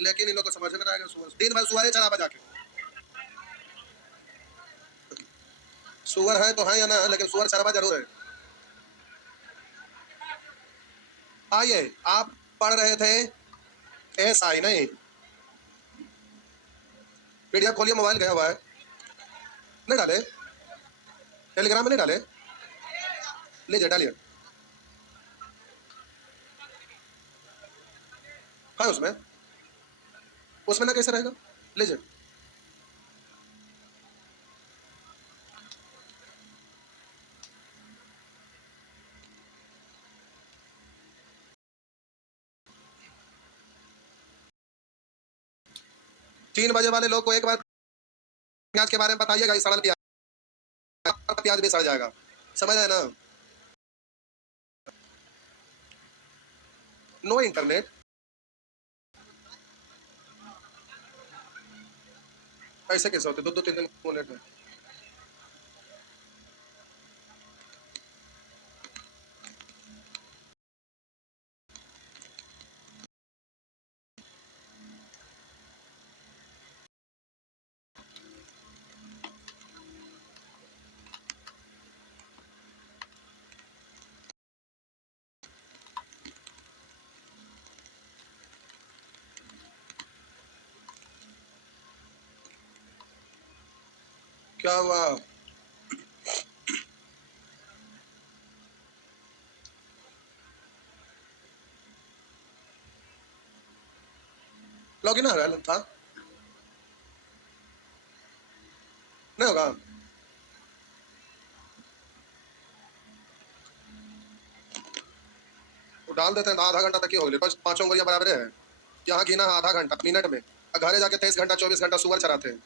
लेकिन इन लोग को समझ में ना आएगा। सुअर दिन भर सुअर चरावा जाके, सुअर है तो है या ना, लेकिन सुअर चरावा जरूर है। आइए, आप पढ़ रहे थे SI नहीं, PDF खोलिए, मोबाइल गया हुआ है, नहीं डाले, टेलीग्राम में नहीं डाले, लीजिए डालिए। हाँ उसमें, उसमें ना कैसे रहेगा, लीजिए। तीन बजे वाले लोग को एक बार प्याज के बारे में बताइएगा, इस सड़ल प्याज भी सड़ जाएगा, समझ आए ना। नो इंटरनेट, ऐसे कैसे होते, दो दो तीन दिन नेट में। क्या हुआ, लॉगिन आ रहा था, नहीं होगा, तो डाल देते हैं, आधा घंटा तक ही हो गए, बस 5 उंगलियां बराबर है। यहाँ गिना आधा घंटा मिनट में, घरे जाके 23 घंटा 24 घंटा सुअर चराते हैं।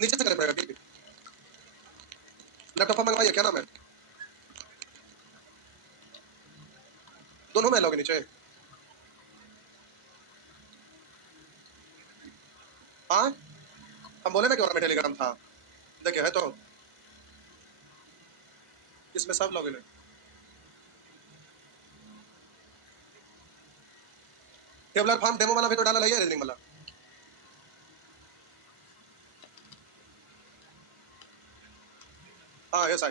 नीचे से करना पड़ेगा, ठीक है, लैपटॉप पर मंगवाइए, क्या नाम है, दोनों में लॉगिन नीचे। हाँ, हम बोले ना कि में टेलीग्राम था, देखिए है तो, इसमें सब लॉगिन है। टेबलर फार्म डेमो वाला भी तो डाला है, रीजनिंग वाला। हाँ SI,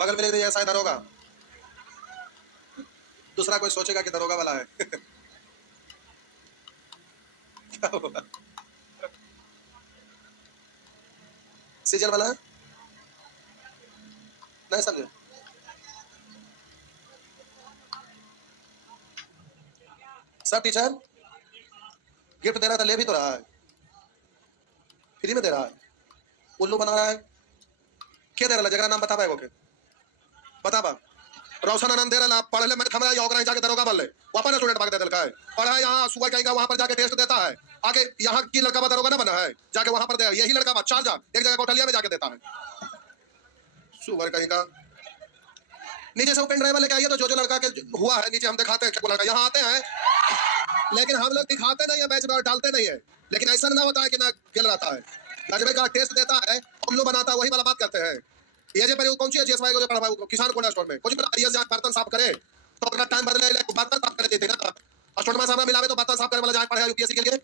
बगल में लिख दीजिए SI दरोगा, दूसरा कोई सोचेगा कि दरोगा वाला है। क्या हुआ, सीजन वाला है, नहीं समझे। सब टीचर गिफ्ट दे रहा था, ले भी तो रहा है, फ्री में दे रहा है, उल्लू बना रहा है, क्या दे रहा है, जगह नाम बता पाएगो के, बता बा, रोशन आनंद दे रहा, पढ़ ले, मैंने थमरा योगराज जाके दरोगा बन ले, वापस स्टूडेंट भाग दे दिल का है, पढ़ा यहाँ सुबह कहेगा, वहां पर जाके टेस्ट देता है, आगे यहाँ की लड़का दरोगा ना बना है, जाके वहां पर दे, यही लड़का चार्ज एक जगह कोठलिया में जाके देता है, सुबह कहेगा। नीचे से वो पेन ड्राइव लेके आइए, तो जो जो लड़का के हुआ है नीचे हम दिखाते हैं, लड़का यहाँ आते हैं, लेकिन हम लोग दिखाते नहीं है मैच में और डालते नहीं है, लेकिन ऐसा ना होता है कि ना खेल रहा है, नजमे का टेस्ट देता है, उल्लू बनाता है, वही वाला बात करते हैं। ये जे पर कौन सी GSY को जो पढ़ा है किसान कोल्ड स्टोर में कुछ आईएएस जाके बर्तन साफ करे, तो अपना टाइम बदले, बर्तन साफ करे देते ना, स्टोर में सामने मिलावे तो बर्तन साफ करे वाला जाके पढ़ेगा UPSC के लिए,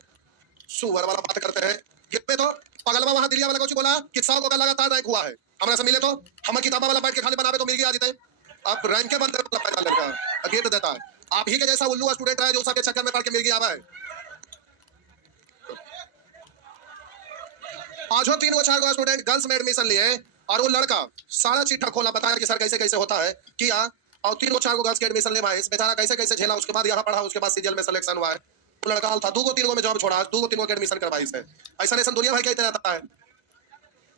सुअर वाला बात करते हैं। गिफ्ट में तो पगलवा वहां दिल्ली वाला कुछ बोला कि 100 को लगातार रैंक हुआ है, हमारे से मिले तो हम किताबा वाला बैठ के खाली बनावे तो मिल गया जीते, आप रैंक के बनते पैसा लड़का गिफ्ट देता है, आप ही के जैसा उल्लू स्टूडेंट है जो सबके चक्कर में पढ़ के मिल गया है। आज 3 गो 4 गो स्टूडेंट गर्ल्स में एडमिशन लिए, और वो लड़का सारा चिट्ठा खोला, बताया कि सर कैसे कैसे होता है किया, और 3 गो 4 गो गर्ल्स के एडमिशन ले भाई, बेचारा कैसे कैसे झेला, उसके बाद यहाँ पढ़ा, उसके बाद सीजीएल में सिलेक्शन हुआ है, वो लड़का हाल था 2 गो 3 गो में जॉब छोड़ा, 2 गो 3 गो के एडमिशन करवाई से, ऐसा नहीं दुनिया भाई कहते रहता है।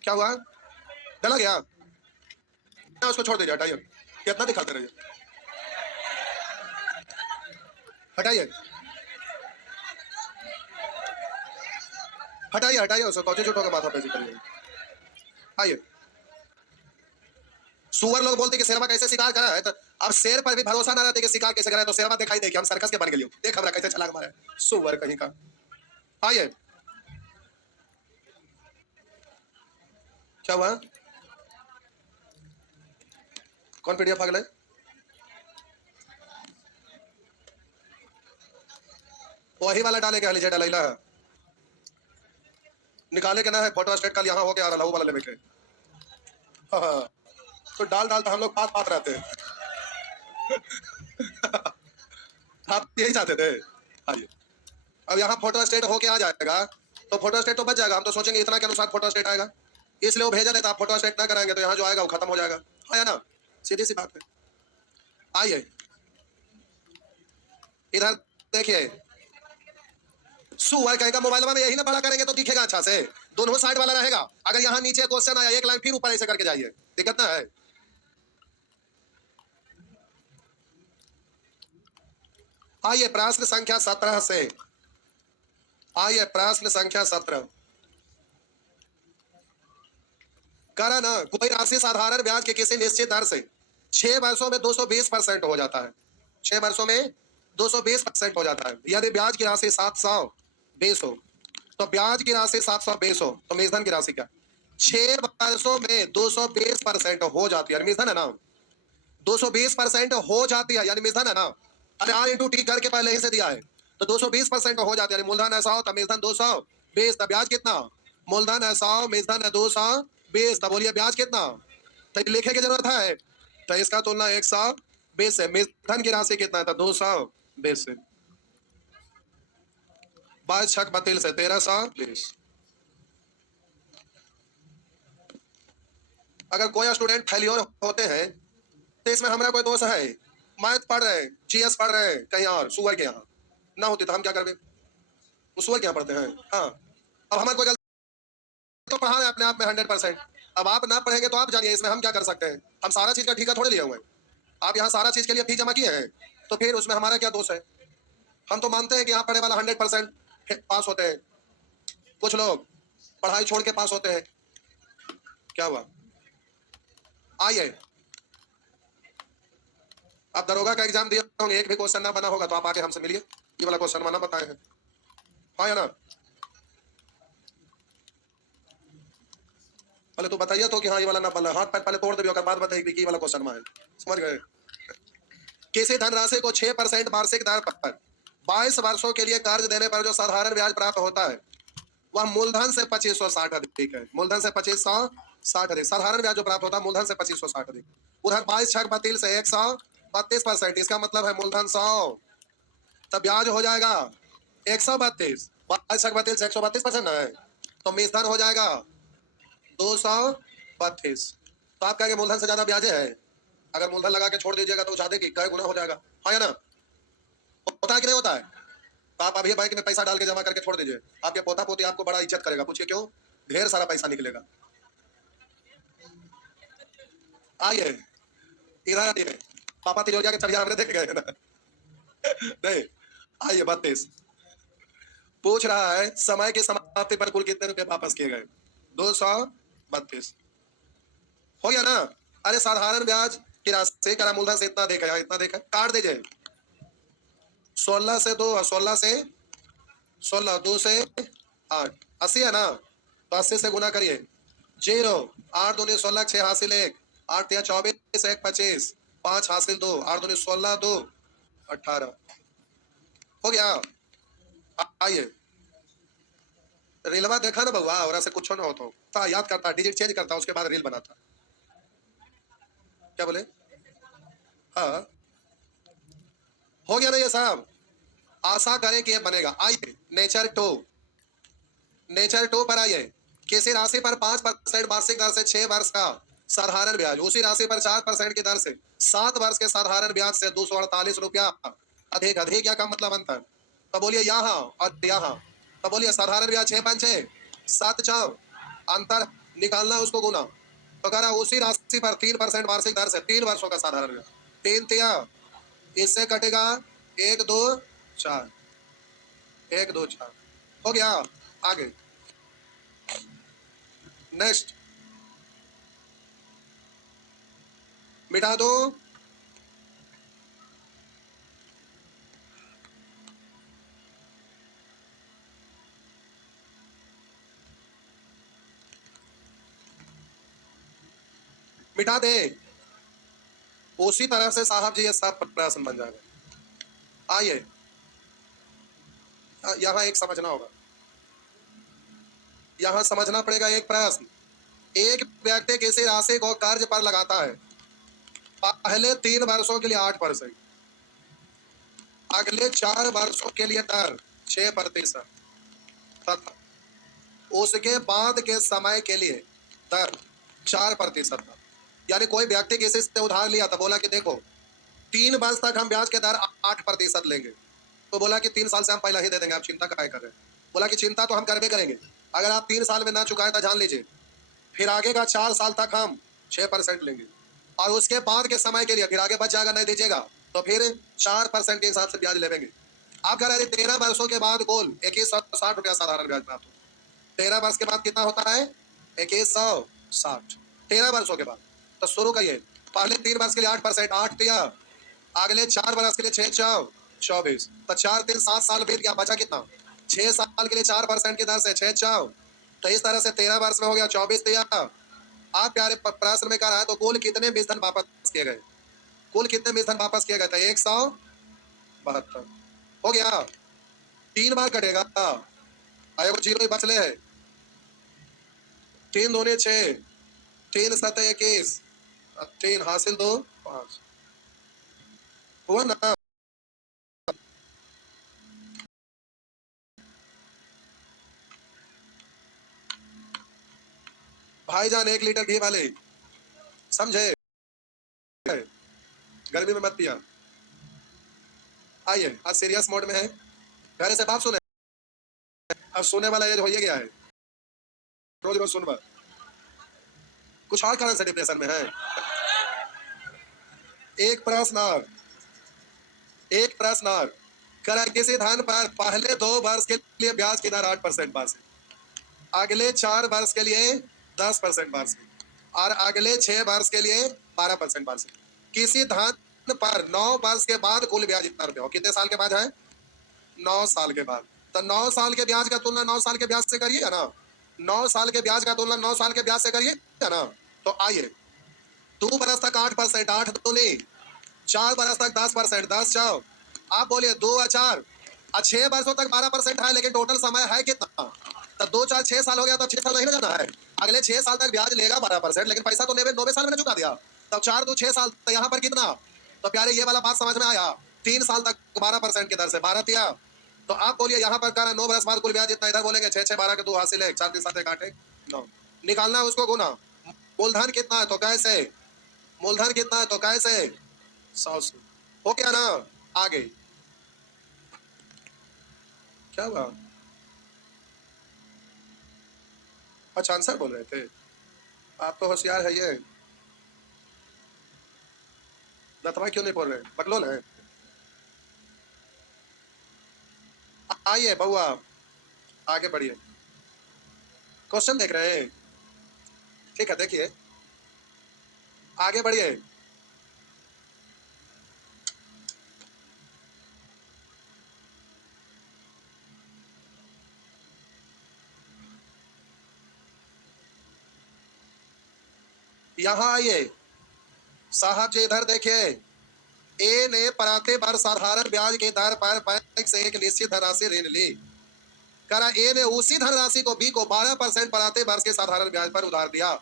क्या हुआ, डला गया, उसको छोड़ दीजिए, हटाइए, कितना दिखाते रहिए। हटाइए हटाइए हटाइए उसे, कौचे चुटो के माथा पे करिए। आइए, सुअर लोग बोलते कि शेरवा कैसे शिकार करा है, तो अब शेर पर भी भरोसा ना रहते कि शिकार कैसे करा है, तो शेरवा दिखाई दे कि हम सर्कस के बन गए, देख हमरा कैसे चला मारे सुअर कहीं का। आइए, क्या हुआ? कौन पीडीएफ पागल है? वही वाला डाले क्या लीजिए, डलाइला है निकाले के ना है, फोटो स्टेट कल यहाँ हो के आ रहा वो वाला लेवे के। हाँ हाँ, तो डाल डाल तो हम लोग पात पात रहते हैं। आप यही चाहते थे। आइए, अब यहाँ फोटो स्टेट होके आ जाएगा, तो फोटो स्टेट तो बच जाएगा। हम तो सोचेंगे इतना के अनुसार फोटो स्टेट आएगा, इसलिए वो भेजा देता। आप फोटो स्टेट ना कराएंगे तो यहाँ जो आएगा वो खत्म हो जाएगा, है ना? सीधी सी बात है। आइए इधर देखिए, सुअर कहेगा मोबाइल में यही ना पढ़ा करेंगे तो दिखेगा अच्छा से, दोनों साइड वाला रहेगा। अगर यहाँ नीचे क्वेश्चन आया, एक लाइन फिर ऊपर ऐसे करके जाइए, दिक्कत ना है। आइए प्रश्न संख्या 17 से, आइए प्रश्न संख्या 17 करा ना। कोई राशि साधारण ब्याज के किसी निश्चित दर से 6 वर्षों में 220% हो जाता है। 6 वर्षों में 220% हो जाता है। यदि ब्याज की राशि 720 हो, तो ब्याज की राशि 720 हो तो मूलधन की राशि क्या? 6 वर्षों में 220% हो जाती है, मूलधन है ना? 220% हो जाती है यानी मूलधन है ना? अरे आर इंटू टी करके पहले ही से दिया है, तो 220% हो जाती है। मूलधन है 100 तो मूलधन 220, तो ब्याज कितना? मूलधन है 100, मूलधन है 220, तो बोलिए ब्याज कितना? तो लिखे की जरूरत है, तो इसका तुलना 120 से। मूलधन की राशि कितना है? तो 220 से। 22 छक 32 से 1320। अगर कोई स्टूडेंट फेल्योर होते हैं तो इसमें हमारा कोई दोष है? मैथ पढ़ रहे हैं, जीएस पढ़ रहे हैं कहीं और, सुअर के यहाँ ना होती तो हम क्या करते? वो सुअर के यहाँ पढ़ते हैं। हाँ, अब हमारे को गलती तो पढ़ा रहे हैं अपने आप में 100%। अब आप ना पढ़ेंगे तो आप जानिए, इसमें हम क्या कर सकते हैं? हम सारा चीज का ठेका थोड़े लिए हुए हैं। आप यहाँ सारा चीज के लिए फीस जमा किए हैं, तो फिर उसमें हमारा क्या दोष है? हम तो मानते हैं कि यहाँ पढ़ने वाला 100% पास होते हैं। कुछ लोग पढ़ाई छोड़ के पास होते हैं। क्या हुआ? आइए, आप दरोगा का एग्जाम दिए होंगे, एक भी क्वेश्चन ना बना होगा तो आप आके हमसे मिलिए, ये वाला क्वेश्चन बना बताए हैं, हाँ या ना? पहले तो बताइए तो कि हाँ ये वाला ना बना, हाथ पैर पहले तोड़ दे, बाद बताइए कि वाला क्वेश्चन में है। समझ गए? किसी धनराशि को 6% वार्षिक दर पर 22 वर्षों के लिए कर्ज देने पर जो साधारण ब्याज प्राप्त होता है वह मूलधन से 2560 अधिक है। मूलधन से 2560 अधिक साधारण ब्याज जो प्राप्त होता है, मूलधन से 2560 अधिक। उधर 22 छक 32 से 132%, इसका मतलब है मूलधन 100, तब ब्याज हो जाएगा 132। 22 छक 32 से 132% ना है, तो मूलधन हो जाएगा 232। तो आप कहेंगे मूलधन से ज्यादा ब्याज है। अगर मूलधन लगा के छोड़ दीजिएगा तो ज्यादा की कई गुना हो जाएगा, हाँ या ना? होता है कि नहीं होता है? तो आप अभी बैंक में पैसा डाल के जमा करके छोड़ दीजिए, आपके पोता पोती आपको बड़ा इज्जत करेगा। पूछिए क्यों? ढेर सारा पैसा निकलेगा। आइए इधर आइए, पापा तिजोरिया के चढ़िया हमने देख गए ना? नहीं। आइए 32 पूछ रहा है, समय की समाप्ति पर कुल कितने रुपए वापस किए गए? 232 हो गया ना? अरे साधारण ब्याज की राशि करा, मूलधन से इतना देखा, इतना देखा, काट दीजिए। 16 से 2, 16 से 16, 2 से 8, 80 है ना? तो 80 से गुना करिए, 0, 8 दूनी 16, 6 हासिल 1, 8 तिया 24, 1 25, 5 हासिल 2, 8 दूनी 16, 2 18 हो गया। आइए, रीलवा देखा ना बउआ, और ऐसे कुछ ना हो तो याद करता, डिजिट चेंज करता, उसके बाद रील बनाता। क्या बोले? हाँ हो गया ना ये सब? आशा करें कि ये बनेगा। आइए नेचर 2, नेचर 2 पर आइए। किसी राशि पर 5% वार्षिक दर से 6 वर्ष का साधारण ब्याज, उसी राशि पर 4% की दर से 7 वर्ष के साधारण ब्याज से 248 रुपया अधिक। अधिक क्या का मतलब अंतर? तो बोलिए यहाँ और यहाँ, तो बोलिए साधारण ब्याज 6 5 6 7 4, अंतर निकालना, उसको गुना तो कह रहा उसी राशि पर 3% वार्षिक दर से 3 वर्षों का साधारण ब्याज। 3 तिया इससे कटेगा 1 2 4, 1 2 4 हो गया। आगे नेक्स्ट मिटा दो। मिटा दे। उसी तरह से साहब जी ये सब प्रश्न बन जाएगा। आइए यहाँ एक समझना होगा, यहाँ समझना पड़ेगा एक प्रश्न। एक व्यक्ति किसी राशि को कर्ज पर लगाता है, पहले 3 वर्षों के लिए 8%, अगले 4 वर्षों के लिए दर 6% तथा उसके बाद के समय के लिए दर 4% था। यानी कोई व्यक्ति किसी से उधार लिया था, बोला कि देखो 3 वर्ष तक हम ब्याज के दर 8% लेंगे। तो बोला कि 3 साल से हम पहले ही दे देंगे, आप चिंता काहे कर रहे हैं। बोला कि चिंता तो हम करबे करेंगे, अगर आप 3 साल में ना चुकाए तो जान लीजिए फिर आगे का 4 साल तक हम 6% लेंगे, और उसके बाद के समय के लिए फिर आगे बच जाएगा, नहीं दीजिएगा तो फिर 4% के हिसाब से ब्याज लेंगे। आप कह रहे 13 वर्षों के बाद गोल 2160 रुपया साधारण ब्याज प्राप्त हो। 13 वर्ष के बाद कितना होता है 2160, 13 वर्षों के बाद। तो शुरू करिए, पहले 3 वर्ष के लिए 8%, 8 दिया, अगले 4 वर्ष के लिए 6 4 24, तो 4 3 7 साल बीत गया, बचा कितना 6 साल के लिए 4% की दर से 6 4, तो इस तरह से 13 वर्ष में हो गया 24 दिया। आप प्यारे प्रश्न में कह रहा है तो कुल कितने बीज धन वापस किए गए, कुल कितने बीज धन वापस किए गए थे 172 हो गया। 3 बार कटेगा, आयोग जीरो ही बचले है, 3 दूनी 6, 3 7 21, 3 हासिल 2 5 हुआ ना। भाईजान 1 लीटर घी वाले समझे, गर्मी में मत पिया। आइए आज सीरियस मोड में है, घर से बात सुने, अब सुने वाला एज हो ही गया है, रोज रोज सुनवा, कुछ और कारण से डिप्रेशन में है। एक प्रश्न और, एक प्रश्न और, करा किसी धन पर पहले 2 वर्ष के लिए ब्याज की दर 8% वार्षिक, अगले 4 वर्ष के लिए 10% वार्षिक, और अगले 6 वर्ष के लिए 12% वार्षिक। किसी धन पर 9 वर्ष के बाद कुल ब्याज इतना रुपया हो, कितने साल के बाद है 9 साल के बाद। तो 9 साल के ब्याज का तुलना 9 साल के ब्याज से करिएगा ना, 9 साल के ब्याज का तुलना 9 साल के ब्याज से करिएगा ना। तो आइए 2 बरस तक 8%, 8 दूनी 4 बरस तक 10%, 10 जाओ, आप बोलिए 2 और 4 और 6 वर्षों तक 12% है, लेकिन टोटल समय है कितना, तो 2 4 6 साल हो गया, तो 6 साल नहीं ना जाना है, अगले 6 साल तक ब्याज लेगा 12%, लेकिन पैसा तो 90 साल में चुका दिया, तब 4 2 6 साल, तो यहाँ पर कितना। तो प्यारे ये वाला बात समझ में आया, 3 साल तक 12% की दर से 12 दिया, तो आप बोलिए यहाँ पर कह रहा 9 बरस बाद कुल ब्याज इतना, इधर बोलेंगे 6 6 12 के 2 हासिल है, 4 3 7 8 9, निकालना है उसको गुना, मूलधन कितना है तो कैसे, मूलधन कितना है तो कैसे 100 से हो गया ना। आगे क्या हुआ, अच्छा आंसर बोल रहे थे, आप तो होशियार है ये, दतवा क्यों नहीं बोल रहे, बकलोल है। आइए बउआ आगे बढ़िए, क्वेश्चन देख रहे हैं, ठीक है देखिए आगे बढ़िए। यहाँ आइए साहब जी, इधर देखिए, ए ने प्रति वर्ष साधारण ब्याज की दर पर बैंक से एक निश्चित धनराशि ऋण ली, करा ए ने उसी धनराशि को बी को 12% प्रति वर्ष के साधारण ब्याज पर उधार दिया,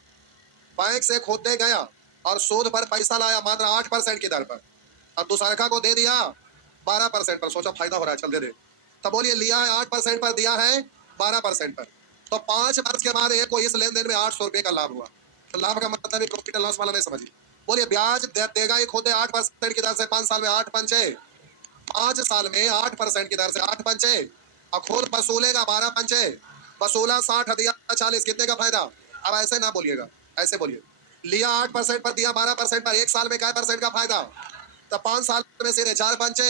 बैंक से खोदने गया और सूद पर पैसा लाया मात्र 8% की दर पर, अब दूसरका को दे दिया 12% पर, सोचा फायदा हो रहा है चल दे दे, तब बोलिए लिया है 8% पर, दिया है 12% पर, तो 5 वर्ष के बाद एक को इस लेन देन में 800 रुपए का लाभ हुआ, तो लाभ का मतलब प्रॉफिट एंड लॉस वाला नहीं समझिए, बोलिए ब्याज देगा एक खुद 8% की दर से 5 साल में 8 पंचे, 5 साल में 8% की दर से 8 पंचे, और खुद वसूलेगा 12 पंचे, वसूला 60 दिया 40, कितने का फायदा। अब ऐसे ना बोलिएगा, ऐसे बोलिए लिया 8% पर, दिया 12% पर, एक साल में क्या % का फायदा? तो 5 साल में सीधे 4 5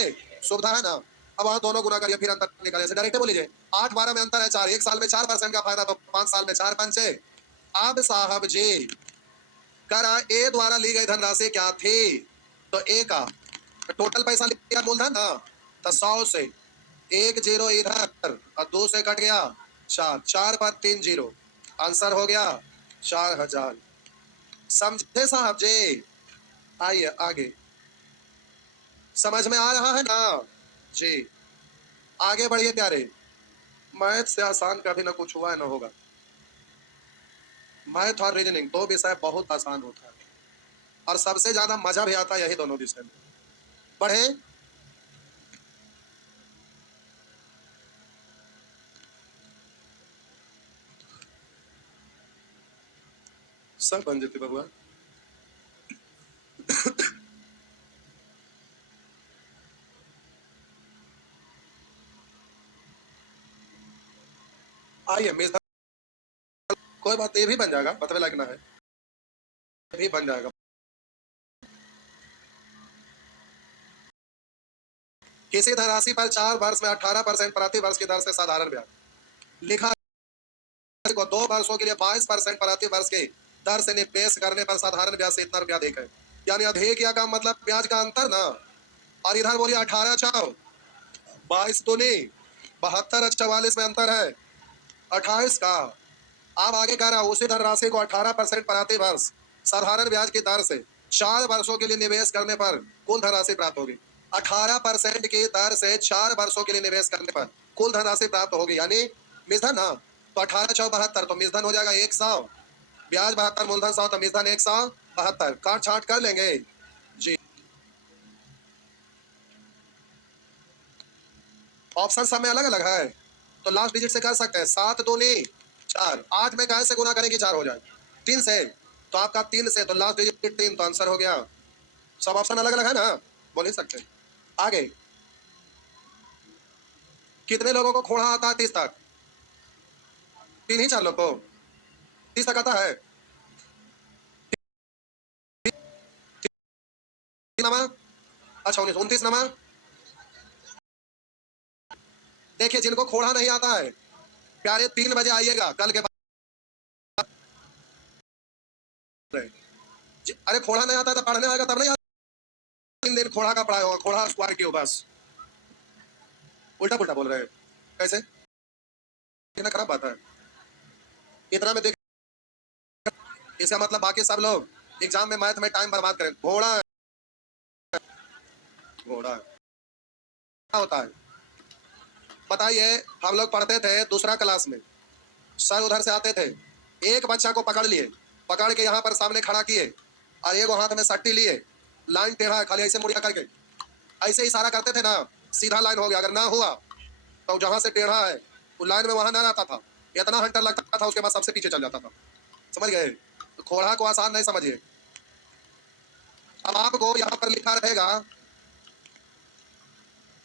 सुविधा है ना। अब वहां दोनों गुना करिए, फिर अंतर निकालिए, ऐसे डायरेक्ट बोल लीजिए 8 12 में अंतर है 4, एक साल में 4% का फायदा, तो 5 साल में 4 5। अब साहब जी करा ए द्वारा ली गई धनराशि क्या थी? तो ए का टोटल पैसा लिया मूलधन ना, तो 100 से 1 0 इधर और 2 से कट गया 4, 4 पर 3 0, आंसर हो गया 4000। समझे साहब जी? आइए आगे, समझ में आ रहा है ना जी? आगे बढ़िए प्यारे। मैथ से आसान कभी ना कुछ हुआ है ना होगा। मैथ और रीजनिंग दो विषय बहुत आसान होता है और सबसे ज्यादा मजा भी आता है यही दोनों विषय में। बढ़े, सब बन जेते बबुआ। आइए मेज, कोई बात नहीं, ये भी बन जाएगा, बतवे लगना है, ये भी बन जाएगा। किसी धनराशि पर 4 वर्ष में 18% प्रति वर्ष की दर से साधारण ब्याज लिखा को 2 वर्षों के लिए 22% प्रति वर्ष के दर से निवेश करने पर साधारण ब्याज से इतना रुपया अधिक है। यानी अधिक या कम मतलब ब्याज का अंतर ना। और इधर बोलिए 18 चाओ 22 दूनी 72 और 44 में अंतर है 28 का। अब आगे कह रहा उसी धनराशि को 18% प्रति वर्ष साधारण ब्याज की दर से 4 वर्षों के लिए निवेश करने पर कुल धनराशि प्राप्त होगी। 18% की दर से 4 वर्षों के लिए निवेश करने पर कुल धनराशि प्राप्त होगी, यानी मिश्धन ना। तो 18 चौ 72, तो मिश्धन हो जाएगा 100, ब्याज 72, मूलधन 100, तो मिश्धन 172, काट छाट कर लेंगे जी। ऑप्शन सब में अलग अलग है, तो लास्ट डिजिट से कर सकते हैं 7 दूनी 4, 8 में कैसे गुना करेंगे 4 हो जाए 3 से, तो आपका 3 से, तो लास्ट डिजिट 3, तो आंसर हो गया। सब ऑप्शन अलग अलग है ना, बोल ही सकते हैं। आगे, कितने लोगों को खोड़ा आता है 30 तक? 3 ही 4 लोग को 30 तक आता है। नमा, अच्छा 19 29 नमा। देखिए जिनको खोड़ा नहीं आता है प्यारे 3 बजे आइएगा कल के बाद। अरे खोड़ा नहीं आता तो पढ़ने आएगा तब नहीं आता। 3 दिन खोड़ा का पढ़ाया होगा, खोड़ा स्क्वायर क्यों, बस उल्टा पुल्टा बोल रहे हैं कैसे, कितना खराब बात है। इतना में देख, इसका मतलब बाकी सब लोग एग्जाम में मैथ में टाइम बर्बाद करें। घोड़ा है, घोड़ा है। क्या होता है बताइए? हम लोग पढ़ते थे दूसरा क्लास में, सर उधर से आते थे, एक बच्चा को पकड़ लिए, पकड़ के यहाँ पर सामने खड़ा किए और एक हाथ में सट्टी लिए, लाइन टेढ़ा है खाली ऐसे मुड़िया करके ऐसे इशारा करते थे ना, सीधा लाइन हो गया। अगर ना हुआ तो जहां से टेढ़ा है वो लाइन में वहां ना रहता था, इतना हंटर लगता था, उसके बाद सबसे पीछे चल जाता था। समझ गए? तो खोड़ा को आसान नहीं समझिए। अब आपको यहाँ पर लिखा रहेगा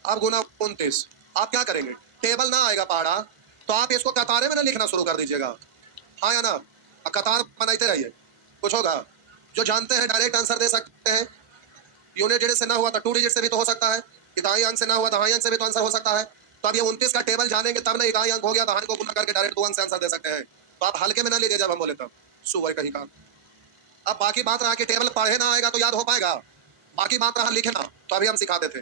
अब गुना 29, आप क्या करेंगे? टेबल ना आएगा पहाड़ा, तो आप इसको कतारे में ना लिखना शुरू कर दीजिएगा, हाँ या ना। कतार बनाते रहिए, कुछ होगा। जो जानते हैं डायरेक्ट आंसर दे सकते हैं। यूनिट डिजिट से ना हुआ तो 2 डिजिट से भी तो हो सकता है, इकाई अंक से ना हुआ तो दहाई अंक से भी तो आंसर हो सकता है। तो अब ये 29 का टेबल जानेंगे तब ना इकाई अंक हो गया, दहाई को गुना करके डायरेक्ट 2 अंक से आंसर दे सकते हैं। तो आप हल्के में ना लीजिए जब हम बोले तब सुबह कहीं का। अब बाकी बात रहा कि टेबल पढ़े ना आएगा तो याद हो पाएगा, बाकी बात रहा लिखे ना, तो अभी हम सिखाते थे।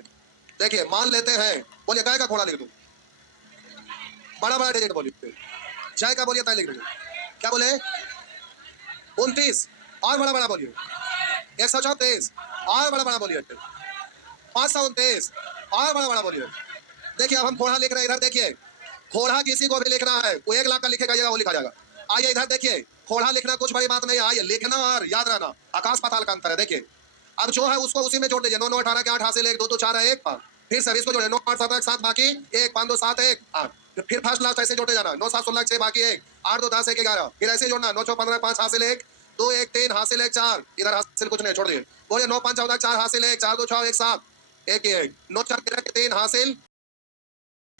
देखिए मान लेते हैं, बोलिए गाय का घोड़ा लिख दो, बड़ा बड़ा डिजिट बोलिए, जय का बोलिए तय लिख दीजिए। क्या बोले? 29, और बड़ा बड़ा बोलिए 134, और बड़ा बड़ा बोलिए 529, और बड़ा बड़ा बोलिए। देखिए अब हम घोड़ा लिख रहे हैं, इधर देखिए घोड़ा किसी को भी लिखना है वो 1 लाख का लिखेगा वो लिखा जाएगा। आइए इधर देखिए, घोड़ा लिखना कुछ बड़ी बात नहीं है, आइए लिखना और याद रहना आकाश पाताल का अंतर है। देखिए अब जो है उसको उसी में जोड़ दीजिए, 9 9 18 के 8 हासिल 1 2 2 4 1 5, फिर सभी इसको जोड़े 9 8 7 1 7 बाकी 1 5 2 7 1 8, फिर फर्स्ट लास्ट ऐसे जोड़ते जाना 9 7 16 6 बाकी 1 8 2 10 1 11, फिर ऐसे जोड़ना 9 6 15 5 हासिल 1 2 1 3 हासिल 1 4, इधर हासिल कुछ नहीं छोड़ दिए। बोलिए 9 5 14 4 हासिल 1 4 2 6 1 7 1 1 9 4 13 3 हासिल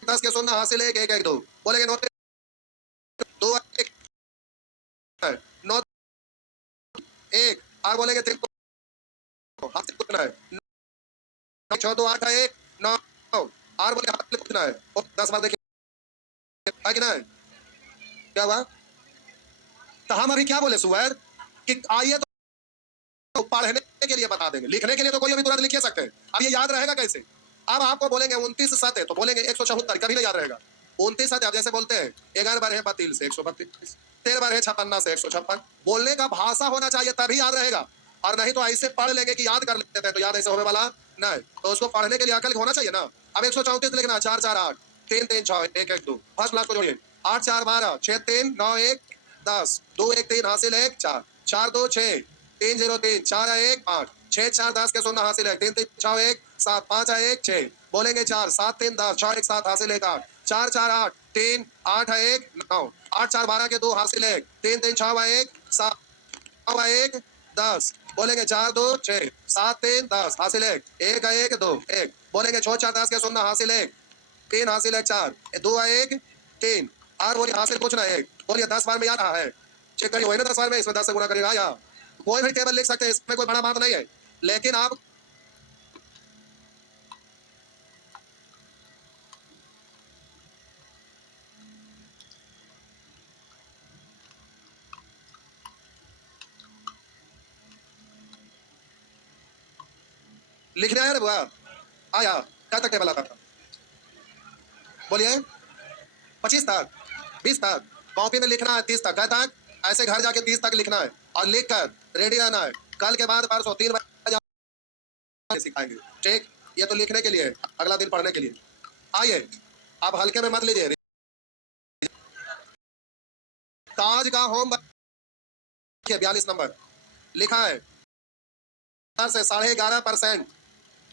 10 के 0 हासिल 1 1 1 2, बोलेंगे 9 2 1 9 1 आर बोलेंगे 3 हाथ से पूछना है 6 2 8 1 9 आर बोले हाथ से पूछना है और 10 बार देखिए है कि नहीं क्या हुआ तो हम अभी क्या बोले सुअर कि आइए तो पढ़ने के लिए बता देंगे लिखने के लिए तो कोई अभी तुरंत लिख सकते हैं अब ये याद रहेगा कैसे अब आपको बोलेंगे 29 7 है तो बोलेंगे 174 कभी नहीं याद रहेगा 29 7 आप जैसे बोलते हैं 11 बार है 32 से 132 13 बार है 56 से 156 बोलने का भाषा होना चाहिए तभी याद रहेगा और नहीं तो ऐसे पढ़ लेंगे कि याद कर लेते हैं तो याद ऐसे होने वाला नहीं तो उसको पढ़ने के लिए अकल होना चाहिए ना अब 134 लिखना 4 4 8 3 3 6 1 1 2 फर्स्ट क्लास को जोड़िए 8 4 12 6 3 9 1 10 2 1 3 हासिल 1 4 4 2 6 3 0 3 4 1 8 6 4 10 के सुनना हासिल है 3 3 6 1 7 5 1 6 बोलेंगे 4 7 3 10 6 1 7 हासिल 1 8 4 4 8 3 8 1 9 8 4 12 के 2 हासिल 1 3 3 6 1 7 1 10 बोलेंगे 4 2 6 7 3 10 हासिल 1 1 1 2 1 बोलेंगे 6 4 10 के सुनना हासिल 1 3 हासिल 1 4 2 1 3 आर बोलिए हासिल पूछना 1 बोलिए 10 बार में याद रहा है चेक करिए वही ना 10 बार में इसमें 10 से गुणा करेगा या कोई भी टेबल लिख सकते हैं इसमें कोई बड़ा बात नहीं है लेकिन आप लिखने आया ना बुआ आया क्या तक टेबल आता था बोलिए 25 तक 20 तक कॉपी में लिखना है 30 तक क्या तक ऐसे घर जाके 30 तक लिखना है और लिख कर रेडी रहना है कल के बाद परसों 3 बजे सिखाएंगे ठीक ये तो लिखने के लिए अगला दिन पढ़ने के लिए आइए आप हल्के में मत लीजिए ताज का होमवर्क 42 नंबर लिखा है से 11.5%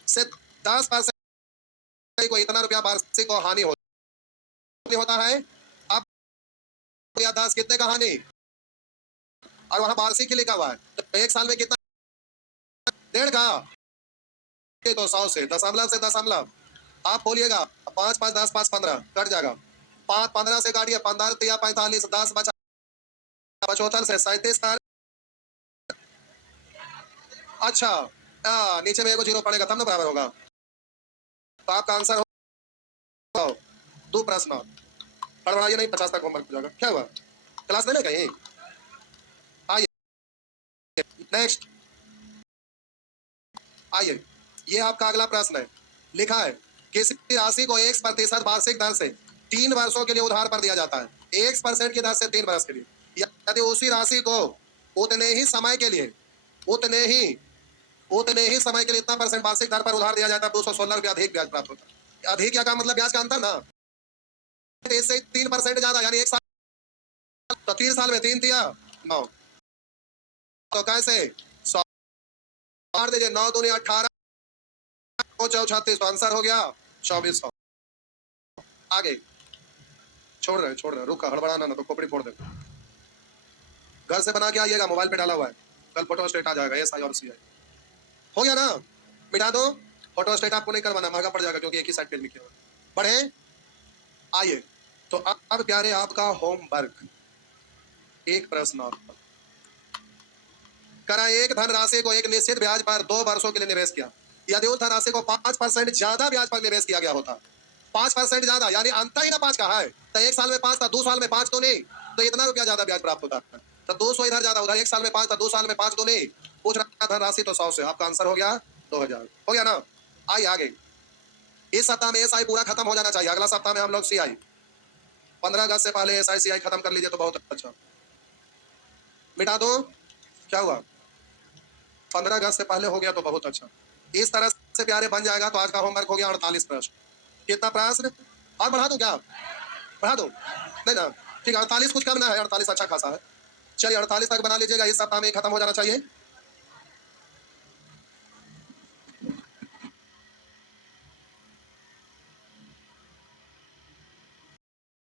से 10% को इतना रुपया वार्षिक को हानि होता है अब या 10 कितने का हानि और वहां वार्षिक लिखा हुआ है तो एक साल में कितना 1.5 का तो 100 से दशमलव आप बोलिएगा 5 5 10 5 15 कट जाएगा 5 15 से काटिए 15 तिया 45 10 बचा 75 से 37 अच्छा नीचे में एगो जीरो पड़ेगा तब ना बराबर होगा तो आपका आंसर हो 2 प्रश्न पढ़वाइए नहीं 50 तक होमवर्क हो जाएगा क्या हुआ क्लास ले ले कहीं आइए नेक्स्ट आइए ये आपका अगला प्रश्न है लिखा है किसी राशि को 1% वार्षिक दर से 3 वर्षों के लिए उधार पर दिया जाता है 1% की दर से 3 वर्ष के लिए यदि उसी राशि को उतने ही समय के लिए इतना परसेंट वार्षिक दर पर उधार दिया जाता है 216 रुपया अधिक ब्याज प्राप्त होता है अधिक क्या का मतलब ब्याज का अंतर ना इससे 3% ज्यादा यानी 1 साल तो 3 साल में 3 दिया 9 तो कैसे 100 मार दीजिए 9 दूनी 18 36 आंसर हो गया 2400 आगे छोड़ रहे रुका हड़बड़ाना ना तो खोपड़ी फोड़ दे घर से बना के आइएगा मोबाइल पे डाला हुआ है कल फोटो स्टेट आ जाएगा एस आई और सी आई हो गया ना मिटा दो फोटो स्टेट आपको नहीं करवाना महंगा पड़ जाएगा क्योंकि एक ही साइड पे लिखे हुए बढ़े आइए तो अब प्यारे आपका होमवर्क एक प्रश्न और करा एक धनराशि को एक निश्चित ब्याज पर 2 वर्षों के लिए निवेश किया यदि उस धनराशि को 5% ज्यादा ब्याज पर निवेश किया गया होता 5% ज्यादा यानी अंतर ही ना 5 का है तो 1 साल में 5 था 2 साल में 5 तो नहीं तो इतना रुपया ज्यादा ब्याज प्राप्त होता है तो 200 इधर ज्यादा उधर 1 साल में 5 था 2 साल में 5 तो नहीं पूछ रहा धनराशि तो 100 से आपका आंसर हो गया 2000 हो गया ना आइए आगे इस सप्ताह में एसआई पूरा खत्म हो जाना चाहिए अगला सप्ताह में हम लोग सीआई 15 अगस्त से पहले एसआई सीआई खत्म कर लीजिए तो बहुत अच्छा मिटा दो क्या हुआ 15 अगस्त से पहले हो गया तो बहुत अच्छा इस तरह से प्यारे बन जाएगा तो आज का होमवर्क हो गया 48 प्रश्न कितना प्रश्न और बढ़ा दो क्या बढ़ा दो नहीं ना ठीक है 48 कुछ कम ना है 48 अच्छा खासा है चलिए 48 तक बना लीजिएगा इस सप्ताह में खत्म हो जाना चाहिए